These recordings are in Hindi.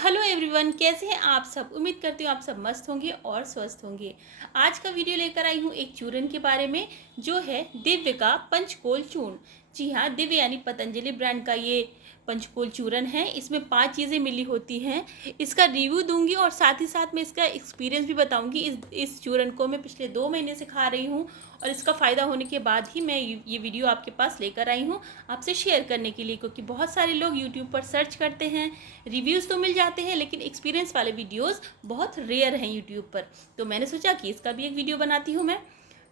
हेलो एवरीवन, कैसे हैं आप सब। उम्मीद करती हूँ आप सब मस्त होंगे और स्वस्थ होंगे। आज का वीडियो लेकर आई हूँ एक चूर्ण के बारे में, जो है दिव्य का पंचकोल चूर्ण। जी हाँ, दिव्य यानी पतंजलि ब्रांड का ये पंचकोल चूर्ण है। इसमें 5 चीज़ें मिली होती हैं। इसका रिव्यू दूंगी और साथ ही साथ मैं इसका एक्सपीरियंस भी बताऊंगी। इस चूर्ण को मैं पिछले 2 महीने से खा रही हूँ और इसका फ़ायदा होने के बाद ही मैं ये वीडियो आपके पास लेकर आई हूँ आपसे शेयर करने के लिए, क्योंकि बहुत सारे लोग यूट्यूब पर सर्च करते हैं, रिव्यूज़ तो मिल जाते हैं लेकिन एक्सपीरियंस वाले वीडियोस बहुत रेयर हैं यूट्यूब पर। तो मैंने सोचा कि इसका भी एक वीडियो बनाती हूँ मैं।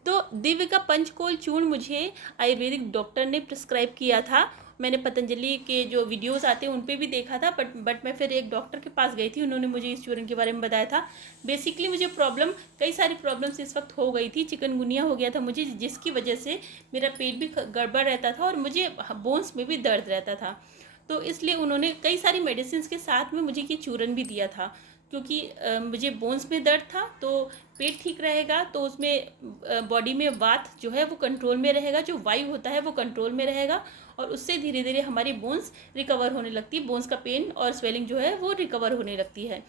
तो दिव्य का पंचकोल चूर्ण मुझे आयुर्वेदिक डॉक्टर ने प्रिस्क्राइब किया था। मैंने पतंजलि के जो वीडियोस आते हैं उन पे भी देखा था, बट मैं फिर एक डॉक्टर के पास गई थी, उन्होंने मुझे इस चूर्ण के बारे में बताया था। बेसिकली मुझे कई सारी प्रॉब्लम्स इस वक्त हो गई थी। चिकनगुनिया हो गया था मुझे, जिसकी वजह से मेरा पेट भी गड़बड़ रहता था और मुझे बोन्स में भी दर्द रहता था। तो इसलिए उन्होंने कई सारी मेडिसिन के साथ में मुझे ये चूर्ण भी दिया था, क्योंकि मुझे बोन्स में दर्द था। तो पेट ठीक रहेगा तो उसमें बॉडी में वात जो है वो कंट्रोल में रहेगा, जो वायु होता है वो कंट्रोल में रहेगा और उससे धीरे धीरे हमारी बोन्स रिकवर होने लगती है। बोन्स का पेन और स्वेलिंग जो है वो रिकवर होने लगती है।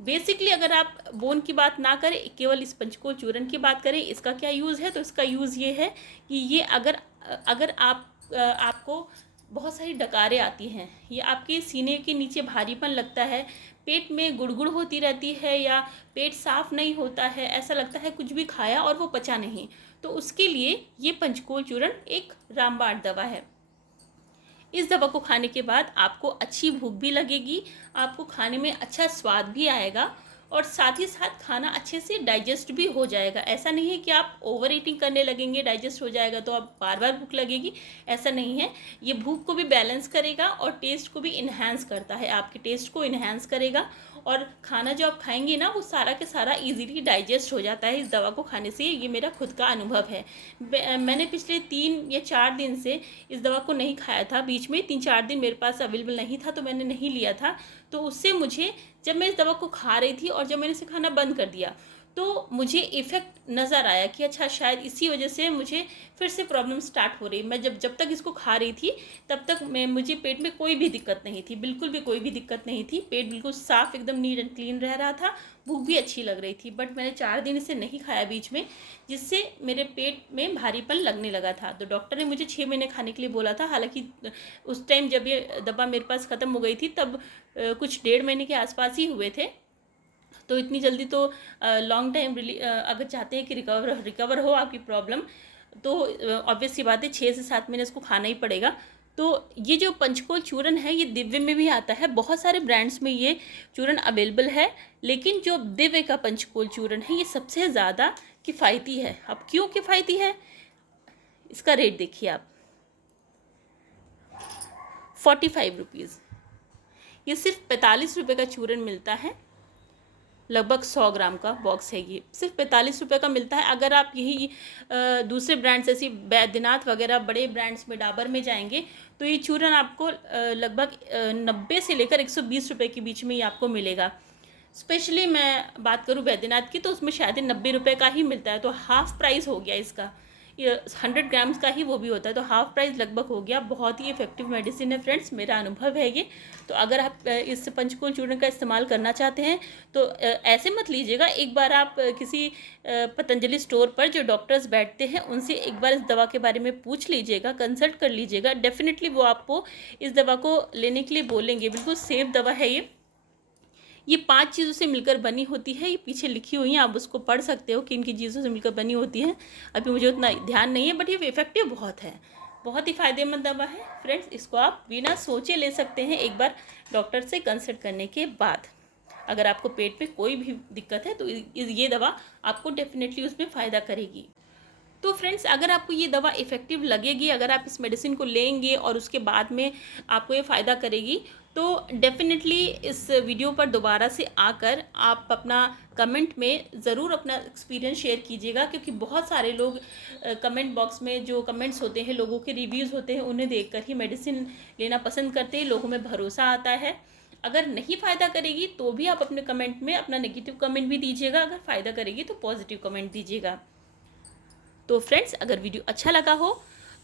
बेसिकली अगर आप बोन की बात ना करें, केवल इस पंचकोल चूर्ण की बात करें, इसका क्या यूज़ है, तो इसका यूज़ ये है कि ये अगर आपको बहुत सारी डकारें आती हैं, ये आपके सीने के नीचे भारीपन लगता है, पेट में गुड़गुड़ होती रहती है या पेट साफ नहीं होता है, ऐसा लगता है कुछ भी खाया और वो पचा नहीं, तो उसके लिए ये पंचकोल चूर्ण एक रामबाण दवा है। इस दवा को खाने के बाद आपको अच्छी भूख भी लगेगी, आपको खाने में अच्छा स्वाद भी आएगा और साथ ही साथ खाना अच्छे से डाइजेस्ट भी हो जाएगा। ऐसा नहीं है कि आप ओवर ईटिंग करने लगेंगे, डाइजेस्ट हो जाएगा तो आप बार बार भूख लगेगी, ऐसा नहीं है। ये भूख को भी बैलेंस करेगा और टेस्ट को भी इन्हांस करता है, आपके टेस्ट को इन्हांस करेगा और खाना जो आप खाएंगे ना वो सारा के सारा इजीली डाइजेस्ट हो जाता है इस दवा को खाने से। ये मेरा खुद का अनुभव है। मैंने पिछले 3 या 4 दिन से इस दवा को नहीं खाया था। बीच में 3-4 दिन मेरे पास अवेलेबल नहीं था तो मैंने नहीं लिया था। तो उससे मुझे, जब मैं इस दवा को खा रही थी और जब मैंने इसे खाना बंद कर दिया, तो मुझे इफ़ेक्ट नज़र आया कि अच्छा शायद इसी वजह से मुझे फिर से प्रॉब्लम स्टार्ट हो रही। मैं जब तक इसको खा रही थी तब तक मुझे पेट में कोई भी दिक्कत नहीं थी, बिल्कुल भी कोई भी दिक्कत नहीं थी। पेट बिल्कुल साफ़, एकदम नीट एंड क्लीन रह रहा था, भूख भी अच्छी लग रही थी। बट मैंने 4 दिन इसे नहीं खाया बीच में, जिससे मेरे पेट में भारीपन लगने लगा था। तो डॉक्टर ने मुझे 6 महीने खाने के लिए बोला था। हालांकि उस टाइम जब ये दवा मेरे पास ख़त्म हो गई थी तब कुछ 1.5 महीने के आसपास ही हुए थे। तो इतनी जल्दी तो लॉन्ग टाइम अगर चाहते हैं कि रिकवर हो आपकी प्रॉब्लम, तो ऑब्वियस सी बात है 6 से 7 महीने इसको खाना ही पड़ेगा। तो ये जो पंचकोल चूर्ण है ये दिव्य में भी आता है, बहुत सारे ब्रांड्स में ये चूर्ण अवेलेबल है, लेकिन जो दिव्य का पंचकोल चूर्ण है ये सबसे ज़्यादा किफ़ायती है। अब क्यों किफ़ायती है, इसका रेट देखिए आप, 45 रुपीज़। ये सिर्फ 45 रुपये का चूर्ण मिलता है। लगभग 100 ग्राम का बॉक्स है, ये सिर्फ 45 रुपये का मिलता है। अगर आप यही दूसरे ब्रांड्स जैसे बैद्यनाथ वगैरह बड़े ब्रांड्स में, डाबर में जाएंगे तो ये चूर्ण आपको लगभग 90 से लेकर 120 रुपये के बीच में ये आपको मिलेगा। स्पेशली मैं बात करूँ बैद्यनाथ की तो उसमें शायद 90 रुपये का ही मिलता है, तो हाफ़ प्राइस हो गया इसका। ये 100 ग्राम्स का ही वो भी होता है, तो हाफ़ प्राइस लगभग हो गया। बहुत ही इफेक्टिव मेडिसिन है फ्रेंड्स, मेरा अनुभव है ये। तो अगर आप इस पंचकोल चूर्ण का इस्तेमाल करना चाहते हैं तो ऐसे मत लीजिएगा। एक बार आप किसी पतंजलि स्टोर पर जो डॉक्टर्स बैठते हैं उनसे एक बार इस दवा के बारे में पूछ लीजिएगा, कंसल्ट कर लीजिएगा। डेफिनेटली वो आपको इस दवा को लेने के लिए बोलेंगे। बिल्कुल सेफ दवा है ये 5 चीज़ों से मिलकर बनी होती है। ये पीछे लिखी हुई हैं, आप उसको पढ़ सकते हो किन किन चीज़ों से मिलकर बनी होती है। अभी मुझे उतना ध्यान नहीं है, बट ये इफेक्टिव बहुत है, बहुत ही फ़ायदेमंद दवा है फ्रेंड्स। इसको आप बिना सोचे ले सकते हैं एक बार डॉक्टर से कंसल्ट करने के बाद। अगर आपको पेट में कोई भी दिक्कत है तो ये दवा आपको डेफिनेटली उसमें फ़ायदा करेगी। तो फ्रेंड्स, अगर आपको ये दवा इफ़ेक्टिव लगेगी, अगर आप इस मेडिसिन को लेंगे और उसके बाद में आपको ये फ़ायदा करेगी, तो डेफिनेटली इस वीडियो पर दोबारा से आकर आप अपना कमेंट में ज़रूर अपना एक्सपीरियंस शेयर कीजिएगा, क्योंकि बहुत सारे लोग कमेंट बॉक्स में जो कमेंट्स होते हैं, लोगों के रिव्यूज़ होते हैं, उन्हें देखकर ही मेडिसिन लेना पसंद करते हैं। लोगों में भरोसा आता है। अगर नहीं फ़ायदा करेगी तो भी आप अपने कमेंट में अपना नेगेटिव कमेंट भी दीजिएगा, अगर फ़ायदा करेगी तो पॉजिटिव कमेंट दीजिएगा। तो फ्रेंड्स, अगर वीडियो अच्छा लगा हो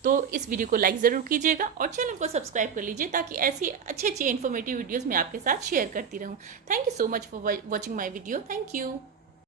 तो इस वीडियो को लाइक ज़रूर कीजिएगा और चैनल को सब्सक्राइब कर लीजिए ताकि ऐसी अच्छी अच्छी इन्फॉर्मेटिव वीडियोज़ मैं आपके साथ शेयर करती रहूँ। Thank you so much for watching my video. Thank you.